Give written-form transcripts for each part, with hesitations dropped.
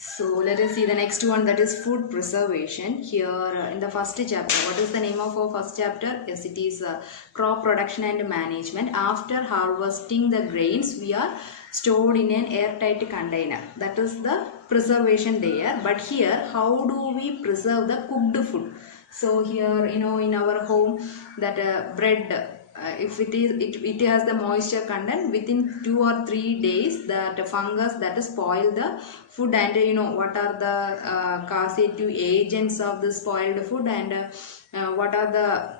So let us see the next one, that is food preservation. Here in the first chapter, what is the name of our first chapter? Yes, it is crop production and management. After harvesting the grains, we are stored in an airtight container. That is the preservation there. But here, how do we preserve the cooked food? So here, in our home, that bread, if it has the moisture content, within 2 or 3 days that fungus that spoil the food, and what are the causative agents of the spoiled food, and what are the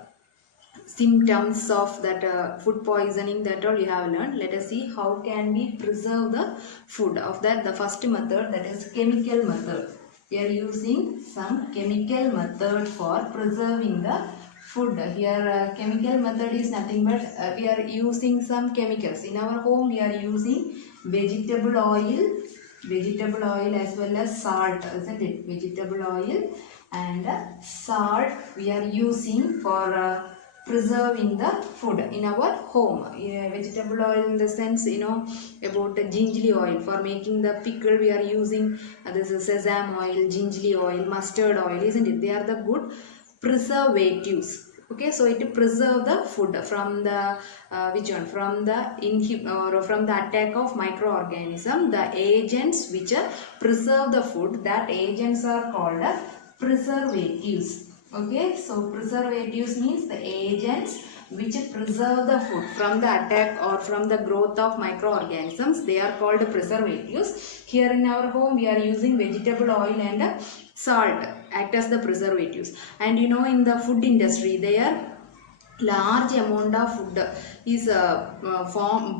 symptoms of that food poisoning, that all you have learned. Let us see how can we preserve the food. Of that, the first method, that is chemical method. We are using some chemical method for preserving the food. Here chemical method is nothing but we are using some chemicals. In our home we are using vegetable oil as well as salt, isn't it? Vegetable oil and salt we are using for preserving the food in our home. Vegetable oil in the sense, about gingerly oil. For making the pickle we are using this is sesame oil, gingerly oil, mustard oil, isn't it? They are the good preservatives. Okay, so it preserve the food from the from the attack of microorganism. The agents which preserve the food, that agents are called preservatives. Okay, so preservatives means the agents which preserve the food from the attack or from the growth of microorganisms. They are called preservatives. Here in our home we are using vegetable oil and salt act as the preservatives. And in the food industry, there large amount of food is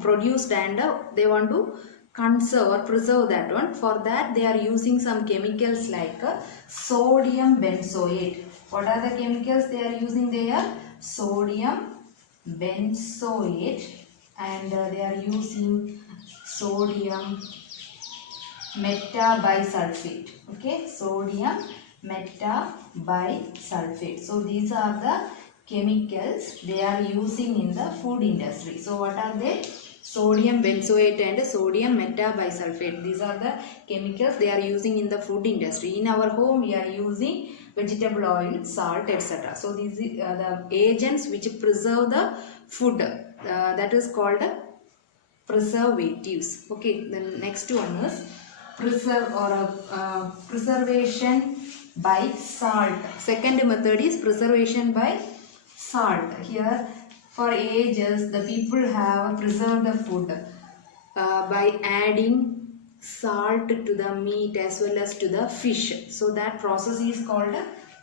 produced, and they want to conserve or preserve that one. For that they are using some chemicals like sodium benzoate. What are the chemicals they are using there? Sodium benzoate, and they are using sodium metabisulfate. Okay, sodium metabisulfate. So these are the chemicals they are using in the food industry. So what are they? Sodium benzoate and sodium metabisulfate. These are the chemicals they are using in the food industry. In our home we are using vegetable oil, salt, etc. So these are the agents which preserve the food, that is called preservatives. Okay, the next one is preservation by salt. Second method is preservation by salt. Here for ages the people have preserved the food by adding salt to the meat as well as to the fish. So that process is called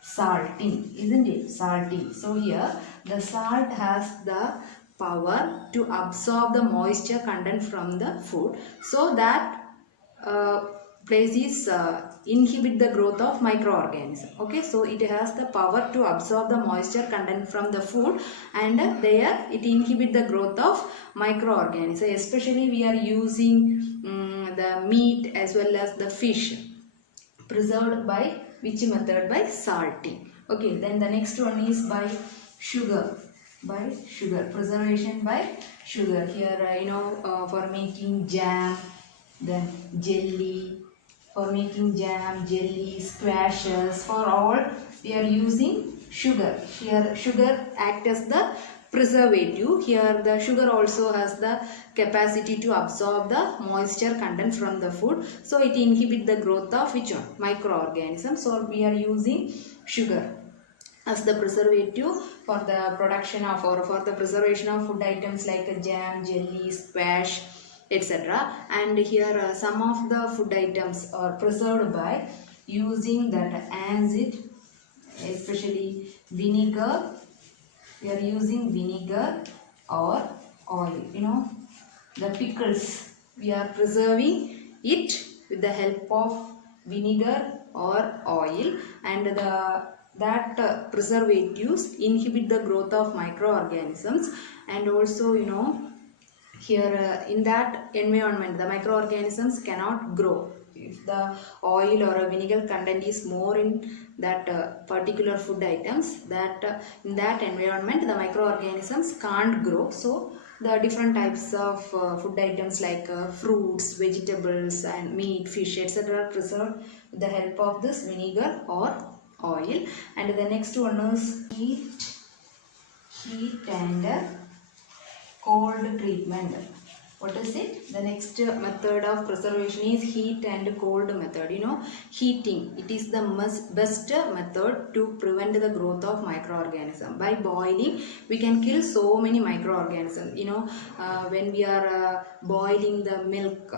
salting, isn't it? Salting. So here the salt has the power to absorb the moisture content from the food, so that places inhibit the growth of microorganisms. Okay, so it has the power to absorb the moisture content from the food, and there it inhibit the growth of microorganisms. Especially we are using the meat as well as the fish preserved by which method? By salting. Okay, then the next one is by sugar. By sugar, preservation by sugar. Here for making jam, then jelly, for making jam, jelly, squashes, for all we are using sugar. Here sugar act as the preservative. Here the sugar also has the capacity to absorb the moisture content from the food, so it inhibit the growth of which one? Microorganisms. So we are using sugar as the preservative for the production of, or for the preservation of food items like jam, jelly, squash, etc. And here some of the food items are preserved by using that acid, especially vinegar. We are using vinegar or oil. The pickles, we are preserving it with the help of vinegar or oil, and that preservatives inhibit the growth of microorganisms. And also here in that environment the microorganisms cannot grow. If the oil or a vinegar content is more in that particular food items, that in that environment the microorganisms can't grow, so the different types of food items like fruits, vegetables and meat, fish, etc. are preserved with the help of this vinegar or oil. And the next one is heat and cold treatment. What is it? The next method of preservation is heat and cold method. Heating, it is the best method to prevent the growth of microorganisms. By boiling, we can kill so many microorganisms. When we are boiling the milk,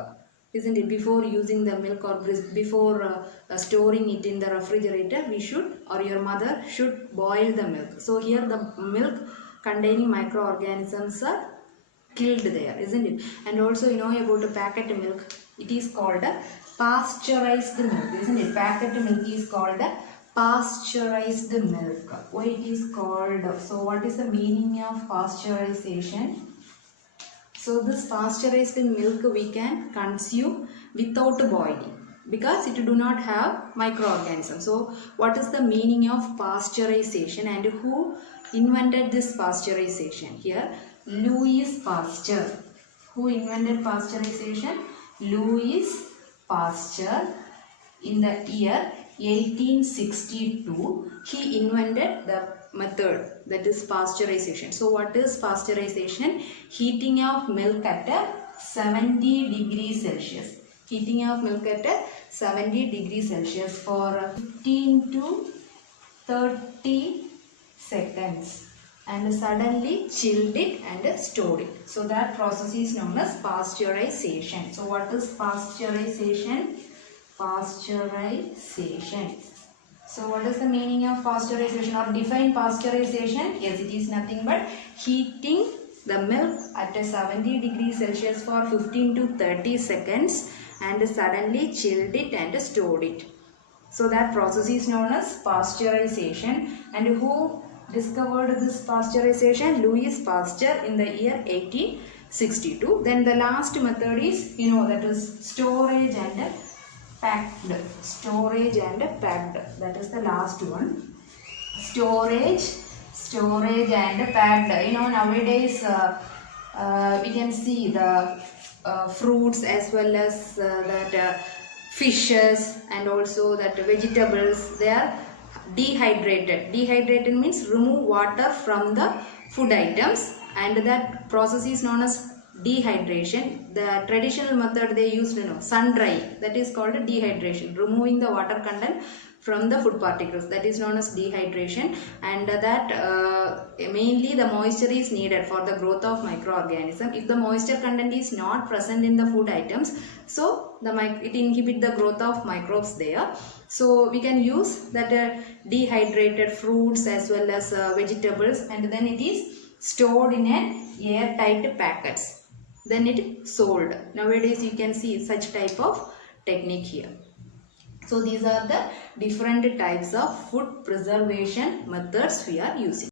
isn't it, before using the milk or before storing it in the refrigerator, we should, or your mother should, boil the milk. So here the milk containing microorganisms are killed there, isn't it? And also about a packet milk, it is called a pasteurized milk, isn't it? Packet milk is called a pasteurized milk. Why it is called? So what is the meaning of pasteurization? So this pasteurized milk we can consume without boiling because it do not have microorganisms. So what is the meaning of pasteurization and who invented this pasteurization? Here, Louis Pasteur. Who invented pasteurization? Louis Pasteur. In the year 1862, he invented the method, that is pasteurization. So what is pasteurization? Heating of milk at 70 degrees Celsius. Heating of milk at 70 degrees Celsius for 15 to 30 seconds and suddenly chilled it and stored it. So that process is known as pasteurization. So what is pasteurization? Pasteurization. So what is the meaning of pasteurization or define pasteurization? Yes, it is nothing but heating the milk at 70 degrees Celsius for 15 to 30 seconds and suddenly chilled it and stored it. So that process is known as pasteurization. And who discovered this pasteurization? Louis Pasteur in the year 1862. Then the last method is, that is storage and packed. Storage and packed. That is the last one. Storage and packed. Nowadays we can see the fruits as well as that fishes and also that vegetables, they are dehydrated. Dehydrated means remove water from the food items, and that process is known as dehydration. The traditional method they used, sun dry, that is called dehydration, removing the water content from the food particles, that is known as dehydration. And that mainly the moisture is needed for the growth of microorganism. If the moisture content is not present in the food items, so it inhibits the growth of microbes there. So we can use that dehydrated fruits as well as vegetables, and then it is stored in an airtight packets, then it sold. Nowadays you can see such type of technique here. So these are the different types of food preservation methods we are using.